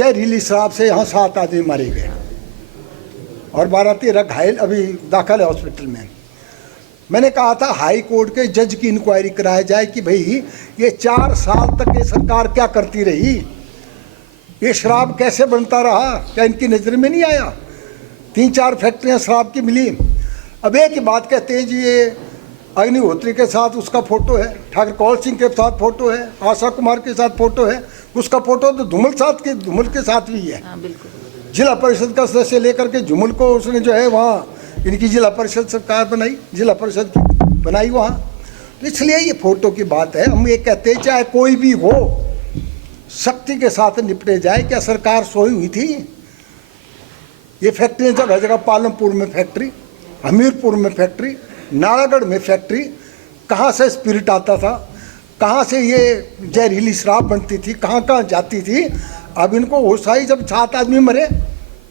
जहरीली शराब से यहाँ 7 आदमी मारे गए और 12-13 घायल अभी दाखिल है हॉस्पिटल में। मैंने कहा था हाई कोर्ट के जज की इंक्वायरी कराया जाए कि भाई ये 4 साल तक ये सरकार क्या करती रही, ये शराब कैसे बनता रहा, क्या इनकी नज़र में नहीं आया? 3-4 फैक्ट्रियाँ शराब की मिली। अब एक ही बात कहते हैं जी ये अग्निहोत्री के साथ उसका फोटो है, ठाकुर कौल सिंह के साथ फोटो है, आशा कुमार के साथ फोटो है, उसका फोटो तो धूमल के साथ भी है। जिला परिषद का सदस्य लेकर के झुमल को उसने जो है वहाँ इनकी जिला परिषद सरकार बनाई, जिला परिषद की बनाई वहाँ। तो इसलिए ये फोटो की बात है। हम ये कहते हैं चाहे कोई भी हो सख्ती के साथ निपटे जाए। क्या सरकार सोई हुई थी? ये फैक्ट्रियाँ जगह जगह, पालमपुर में फैक्ट्री, हमीरपुर में फैक्ट्री, नारागढ़ में फैक्ट्री, कहाँ से स्पिरिट आता था, कहाँ से ये जहरीली शराब बनती थी, कहाँ कहाँ जाती थी। अब इनको होश आई जब 7 आदमी मरे।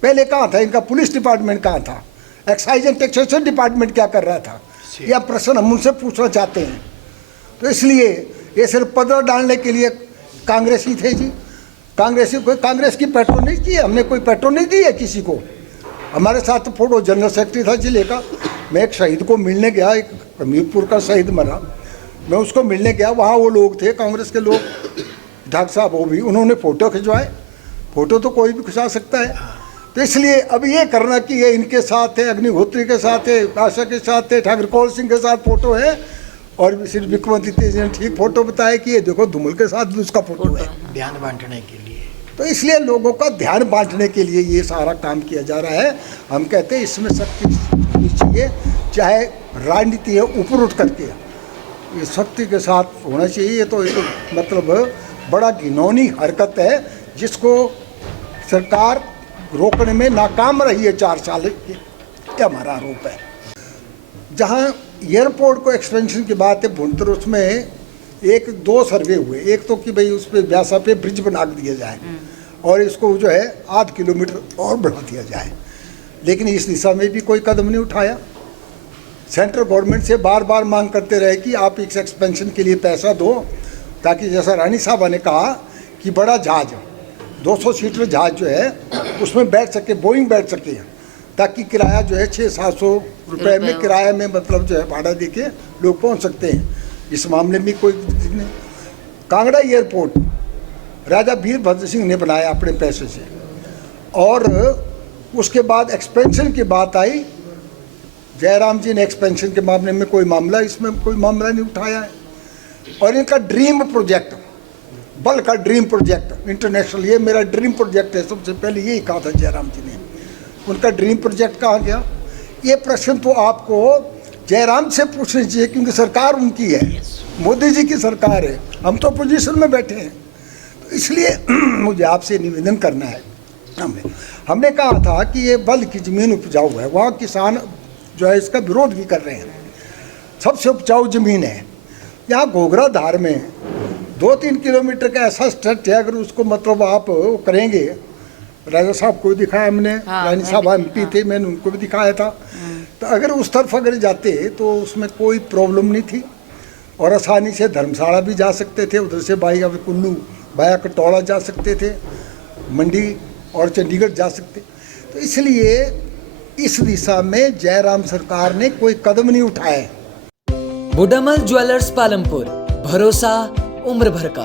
पहले कहाँ था इनका? पुलिस डिपार्टमेंट कहाँ था? एक्साइज एंड टैक्सेशन डिपार्टमेंट क्या कर रहा था? यह प्रश्न हम उनसे पूछना चाहते हैं। तो इसलिए ये सिर्फ पदर डालने के लिए कांग्रेसी थे जी। कांग्रेस की पैट्रोनेज की है हमने, कोई पैट्रोनेज दी है किसी को? हमारे साथ तो फोटो जनरल सेक्रेटरी था जिले का। मैं एक शहीद को मिलने गया, एक हमीरपुर का शहीद मरा, मैं उसको मिलने गया। वहाँ वो लोग थे कांग्रेस के लोग, ढाक साहब, वो भी उन्होंने फ़ोटो खिंचवाए। फ़ोटो तो कोई भी खिंचा सकता है। तो इसलिए अब ये करना कि ये इनके साथ है, अग्निहोत्री के साथ है, आशा के साथ है, ठाकुर कौल सिंह के साथ फ़ोटो है, और सिर्फ विक्रमादित्य तेज ने ठीक फ़ोटो बताया कि ये देखो धूमल के साथ भी उसका फ़ोटो है, ध्यान बांटने के लिए। तो इसलिए लोगों का ध्यान बांटने के लिए ये सारा काम किया जा रहा है। हम कहते हैं इसमें सख्ती होनी चाहिए, चाहे राजनीति है ऊपर उठ करके, ये सख्ती के साथ होना चाहिए। ये तो मतलब बड़ा घिनौनी हरकत है जिसको सरकार रोकने में नाकाम रही है 4 साल, ये हमारा आरोप है। जहाँ एयरपोर्ट को एक्सपेंशन की बात है भुंतर, उसमें 1-2 सर्वे हुए। एक तो कि भाई उस पर व्यासा पे ब्रिज बना दिया जाए और इसको जो है 8 किलोमीटर और बढ़ा दिया जाए, लेकिन इस दिशा में भी कोई कदम नहीं उठाया। सेंट्रल गवर्नमेंट से बार बार मांग करते रहे कि आप इस एक्सपेंशन के लिए पैसा दो, ताकि जैसा रानी साहबा ने कहा कि बड़ा जहाज 200 सीटर जहाज जो है उसमें बैठ सके, बोइंग बैठ सके, ताकि किराया जो है 600-700 रुपये में किराया में मतलब जो है भाड़ा दे के लोग पहुँच सकते हैं। इस मामले में कोई नहीं। कांगड़ा एयरपोर्ट राजा वीरभद्र सिंह ने बनाया अपने पैसे से, और उसके बाद एक्सपेंशन की बात आई, जयराम जी ने एक्सपेंशन के मामले में कोई मामला, इसमें कोई मामला नहीं उठाया है। और इनका ड्रीम प्रोजेक्ट, बल का ड्रीम प्रोजेक्ट इंटरनेशनल, ये मेरा ड्रीम प्रोजेक्ट है, सबसे पहले यही कहा था जयराम जी ने। उनका ड्रीम प्रोजेक्ट कहाँ गया? ये प्रश्न तो आपको जयराम से पूछना चाहिए, क्योंकि सरकार उनकी है, मोदी जी की सरकार है, हम तो अपोजिशन में बैठे हैं। तो इसलिए मुझे आपसे निवेदन करना है, हमने कहा था कि ये बल की ज़मीन उपजाऊ है, वहाँ किसान जो है इसका विरोध भी कर रहे हैं। सबसे उपजाऊ ज़मीन है। यहाँ घोघरा धार में 2-3 किलोमीटर का ऐसा स्ट्रेच है, अगर उसको मतलब आप करेंगे, राजा साहब को भी दिखाया हमने, रानी साहब MP थे, मैंने उनको भी दिखाया था। तो अगर उस तरफ अगर जाते तो उसमें कोई प्रॉब्लम नहीं थी, और आसानी से धर्मशाला भी जा सकते थे, उधर से बाई कुल्लू बाया कटौड़ा जा सकते थे, मंडी और चंडीगढ़ जा सकते। तो इसलिए इस दिशा में जयराम सरकार ने कोई कदम नहीं उठाया। बुडामल ज्वेलर्स पालमपुर, भरोसा उम्र भर का।